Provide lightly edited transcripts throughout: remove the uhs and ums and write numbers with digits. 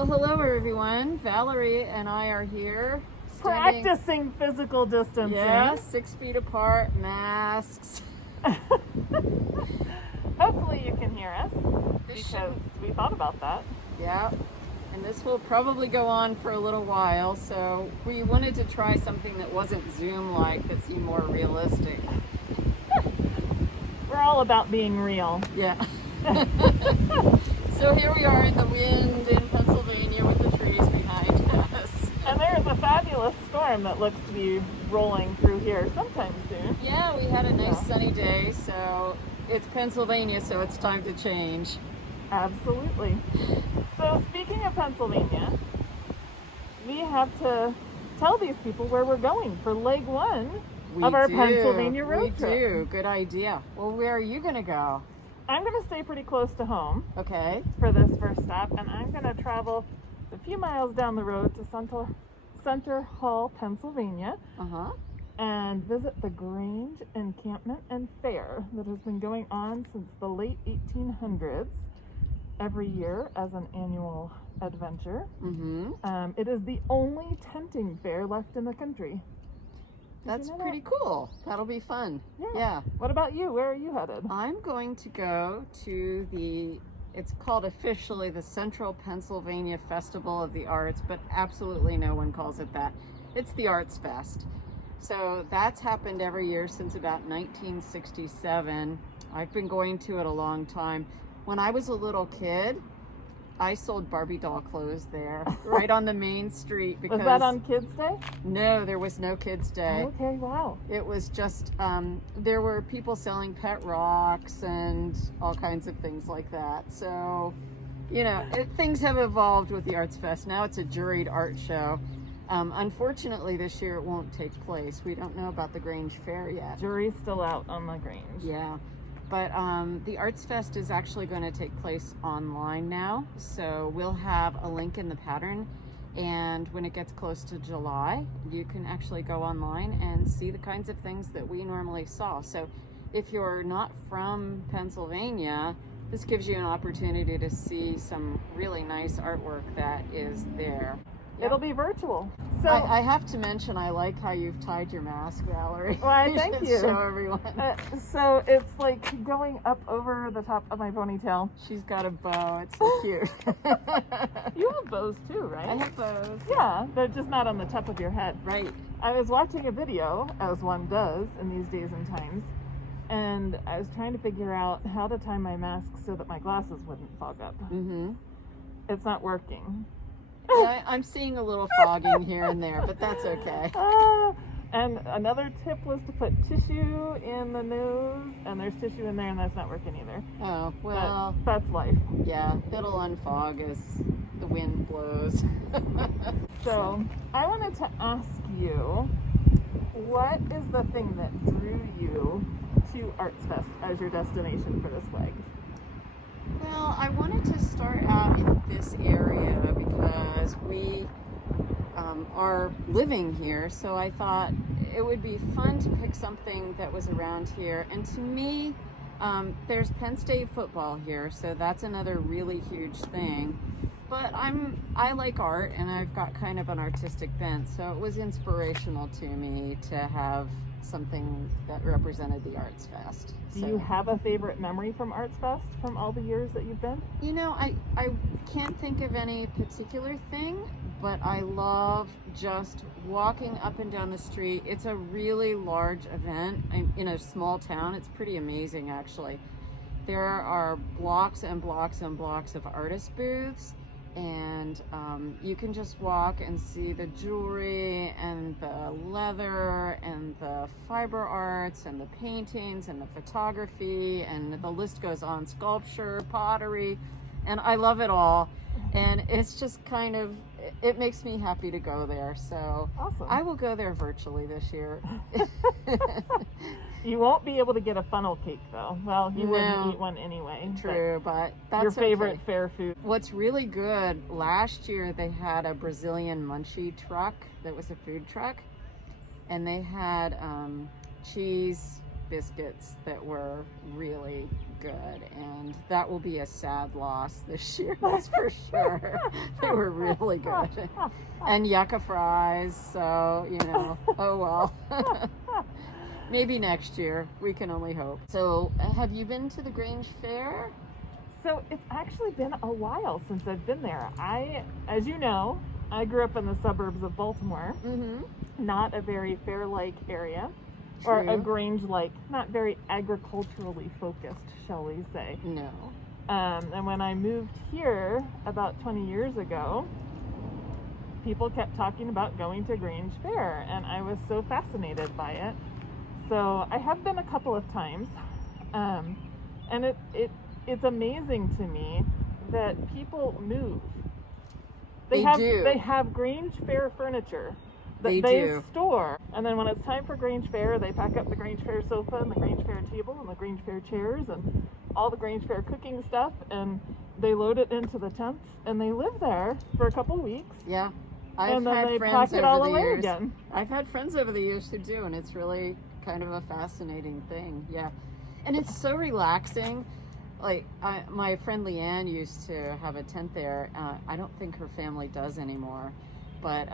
Well, hello everyone. Valerie and I are here Practicing physical distancing. Yeah, 6 feet apart, masks. Hopefully you can hear us This because we thought about that. Yeah, and this will probably go on for a little while, so we wanted to try something that wasn't Zoom-like, that seemed more realistic. We're all about being real. Yeah. So here we are in the wind in Pennsylvania with the trees behind us. And there's a fabulous storm that looks to be rolling through here sometime soon. Yeah, we had a nice sunny day, so it's Pennsylvania, so it's time to change. Absolutely. So speaking of Pennsylvania, we have to tell these people where we're going for leg one of our Pennsylvania road trip. We do. Good idea. Well, where are you going to go? I'm going to stay pretty close to home. Okay. For this first stop, and I'm going to travel a few miles down the road to Center Hall, Pennsylvania, and visit the Grange Encampment and Fair that has been going on since the late 1800s every year as an annual adventure. It is the only tenting fair left in the country. That's pretty cool. That'll be fun. Yeah. What about you? Where are you headed? I'm going to go to it's called officially the Central Pennsylvania Festival of the Arts, but absolutely no one calls it that. It's the Arts Fest. So that's happened every year since about 1967. I've been going to it a long time. When I was a little kid, I sold Barbie doll clothes there, right on the main street. Because was that on Kids Day? No, there was no Kids Day. Okay, wow. It was just, there were people selling pet rocks and all kinds of things like that. So, you know, things have evolved with the Arts Fest. Now it's a juried art show. Unfortunately, this year it won't take place. We don't know about the Grange Fair yet. Jury's still out on the Grange. Yeah. But the Arts Fest is actually going to take place online now. So we'll have a link in the pattern. And when it gets close to July, you can actually go online and see the kinds of things that we normally saw. So if you're not from Pennsylvania, this gives you an opportunity to see some really nice artwork that is there. It'll be virtual. So I have to mention, I like how you've tied your mask, Valerie. Why, thank you. Show everyone. So it's like going up over the top of my ponytail. She's got a bow. It's so cute. You have bows too, right? I have bows. Yeah, they're just not on the top of your head. Right. I was watching a video, as one does in these days and times, and I was trying to figure out how to tie my mask so that my glasses wouldn't fog up. It's not working. Yeah, I'm seeing a little fogging here and there, but that's okay. And another tip was to put tissue in the nose, and there's tissue in there, and that's not working either. Oh, well. But that's life. Yeah, it'll unfog as the wind blows. So, I wanted to ask you, what is the thing that drew you to Arts Fest as your destination for this leg? Well, I wanted to start out in this area because we are living here, so I thought it would be fun to pick something that was around here. And to me, there's Penn State football here, so that's another really huge thing. But I like art, and I've got kind of an artistic bent, so it was inspirational to me to have something that represented the Arts Fest. Do you have a favorite memory from Arts Fest from all the years that you've been? You know, I can't think of any particular thing, but I love just walking up and down the street. It's a really large event. I'm in a small town. It's pretty amazing, actually. There are blocks and blocks and blocks of artist booths, and you can just walk and see the jewelry and the leather and the fiber arts and the paintings and the photography, and the list goes on, sculpture, pottery, and I love it all. And it's just kind of, it makes me happy to go there. So awesome. I will go there virtually this year. You won't be able to get a funnel cake though. Well, you wouldn't eat one anyway. True, but that's your favorite okay. fair food. What's really good, last year they had a Brazilian munchie truck that was a food truck, and they had cheese biscuits that were really good, and that will be a sad loss this year, that's for sure. They were really good. And yucca fries, so, oh well. Maybe next year, we can only hope. So, have you been to the Grange Fair? So it's actually been a while since I've been there. As you know, I grew up in the suburbs of Baltimore, not a very fair-like area. True. Or a Grange-like, not very agriculturally focused, shall we say. No. And when I moved here about 20 years ago, people kept talking about going to Grange Fair, and I was so fascinated by it. So I have been a couple of times, and it's amazing to me that people move. They have Grange Fair furniture that they store, and then when it's time for Grange Fair, they pack up the Grange Fair sofa and the Grange Fair table and the Grange Fair chairs and all the Grange Fair cooking stuff, and they load it into the tents and they live there for a couple of weeks. Yeah, and then they pack it all away again. I've had friends over the years who do, and it's really kind of a fascinating thing. Yeah, and it's so relaxing. Like my friend Leanne used to have a tent there. I don't think her family does anymore, but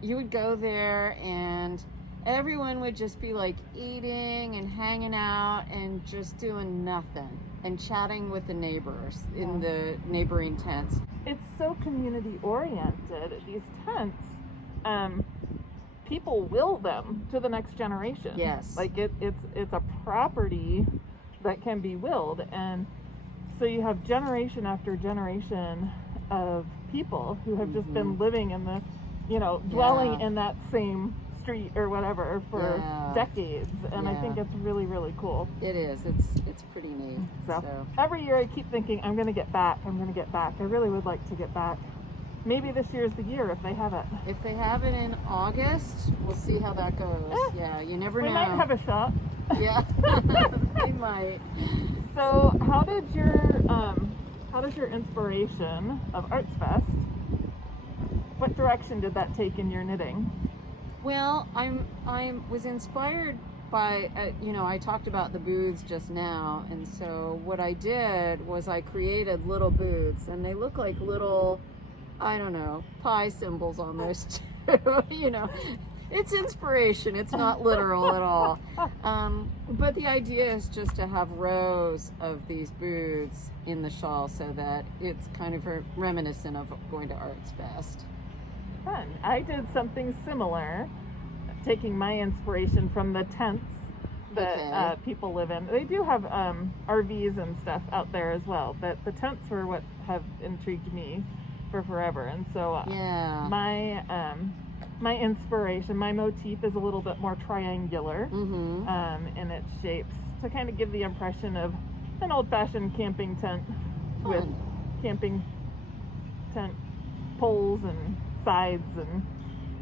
you would go there and everyone would just be like eating and hanging out and just doing nothing and chatting with the neighbors in the neighboring tents. It's so community oriented. These tents, people will them to the next generation. Yes. Like it's a property that can be willed, and so you have generation after generation of people who have just been living in the, dwelling in that same street or whatever for decades, and I think it's really, really cool. It is. It's pretty neat. So every year I keep thinking I'm going to get back. I really would like to get back. Maybe this year's the year if they have it. If they have it in August, we'll see how that goes. Yeah, you never know. We might have a shot. Yeah, they might. So how does your inspiration of Arts Fest, what direction did that take in your knitting? Well, I was inspired by, I talked about the booths just now, and so what I did was I created little booths, and they look like little, I don't know, pie symbols almost too. It's inspiration. It's not literal at all. But the idea is just to have rows of these booths in the shawl so that it's kind of reminiscent of going to Arts Fest. Fun. I did something similar, taking my inspiration from the tents that people live in. They do have RVs and stuff out there as well, but the tents were what have intrigued me for forever. And so my inspiration, my motif is a little bit more triangular in its shapes to kind of give the impression of an old-fashioned camping tent with camping tent poles and sides and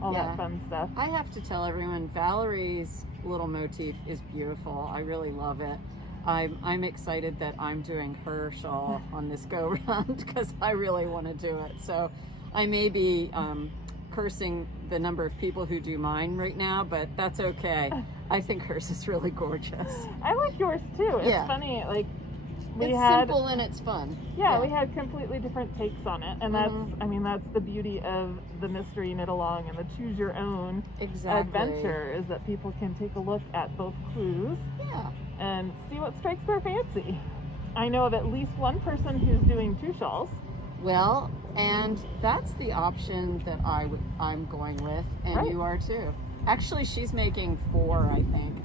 all that fun stuff. I have to tell everyone, Valerie's little motif is beautiful. I really love it. I'm excited that I'm doing her shawl on this go round because I really want to do it. So I may be cursing the number of people who do mine right now, but that's okay. I think hers is really gorgeous. I like yours too. It's funny, like it's simple and it's fun. Yeah, we had completely different takes on it, and that's the beauty of the mystery knit along and the choose your own adventure, is that people can take a look at both clues and see what strikes their fancy. I know of at least one person who's doing 2 shawls. Well, and that's the option that I'm going with, and you are too. Actually, she's making 4, I think.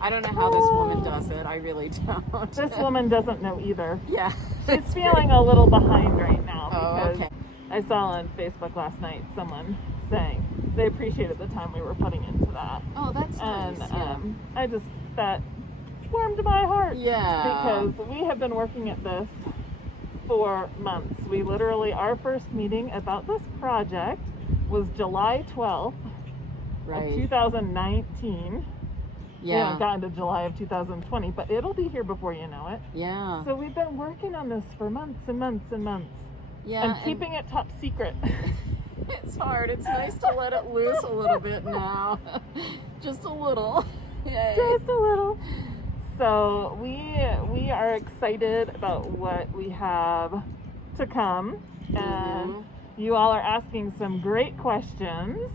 I don't know how this woman does it. I really don't. This woman doesn't know either. Yeah. She's feeling a little behind right now because okay. I saw on Facebook last night someone saying they appreciated the time we were putting into that. Oh, that's nice. And that warmed my heart. Yeah. Because we have been working at this for months. We literally, our first meeting about this project was July 12th of 2019. We haven't gotten to July of 2020, but it'll be here before you know it. Yeah. So we've been working on this for months and months and months. Yeah. And keeping it top secret. It's hard. It's nice to let it loose a little bit now. Just a little. Yay. Just a little. So we are excited about what we have to come, and you all are asking some great questions.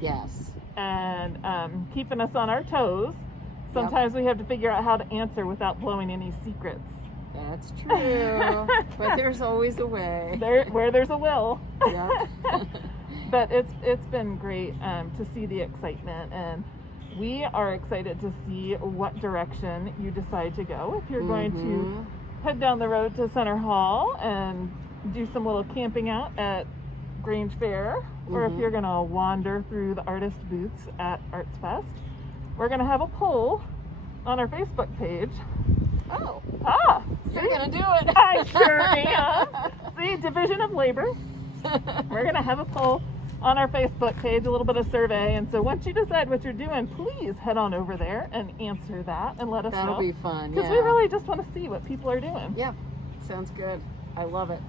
Yes. And keeping us on our toes. Sometimes we have to figure out how to answer without blowing any secrets. That's true. But there's always a way. Where there's a will. Yep. But it's been great to see the excitement, and we are excited to see what direction you decide to go. If you're going to head down the road to Center Hall and do some little camping out at Grange Fair, or if you're going to wander through the artist booths at Arts Fest. We're going to have a poll on our Facebook page. Oh. You're going to do it. I sure am. See, division of labor. We're going to have a poll on our Facebook page, a little bit of survey. And so once you decide what you're doing, please head on over there and answer that and let us know. That'll be fun. Because we really just want to see what people are doing. Yeah. Sounds good. I love it.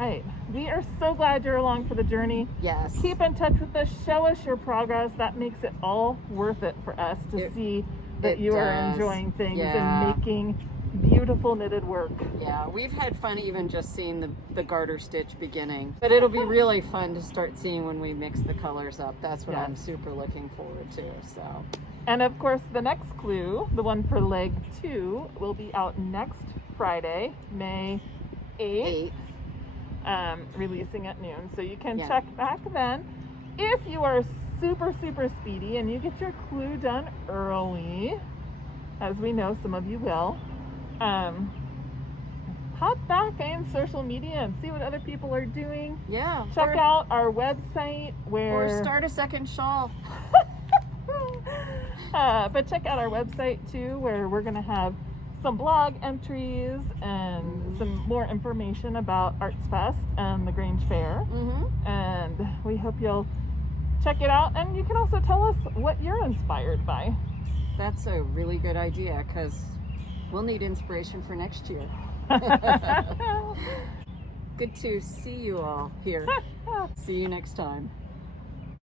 Right. We are so glad you're along for the journey. Yes. Keep in touch with us. Show us your progress. That makes it all worth it for us to see that you are enjoying things and making beautiful knitted work. Yeah, we've had fun even just seeing the garter stitch beginning. But it'll be really fun to start seeing when we mix the colors up. That's what I'm super looking forward to. So. And of course, the next clue, the one for leg 2, will be out next Friday, May 8th. Releasing at noon, so you can check back then. If you are super speedy and you get your clue done early, as we know some of you will, hop back in social media and see what other people are doing. Yeah. Check out our website or start a second shawl. But check out our website too, where we're going to have some blog entries and some more information about Arts Fest and the Grange Fair. And we hope you'll check it out, and you can also tell us what you're inspired by. That's a really good idea, because we'll need inspiration for next year. Good to see you all here. See you next time.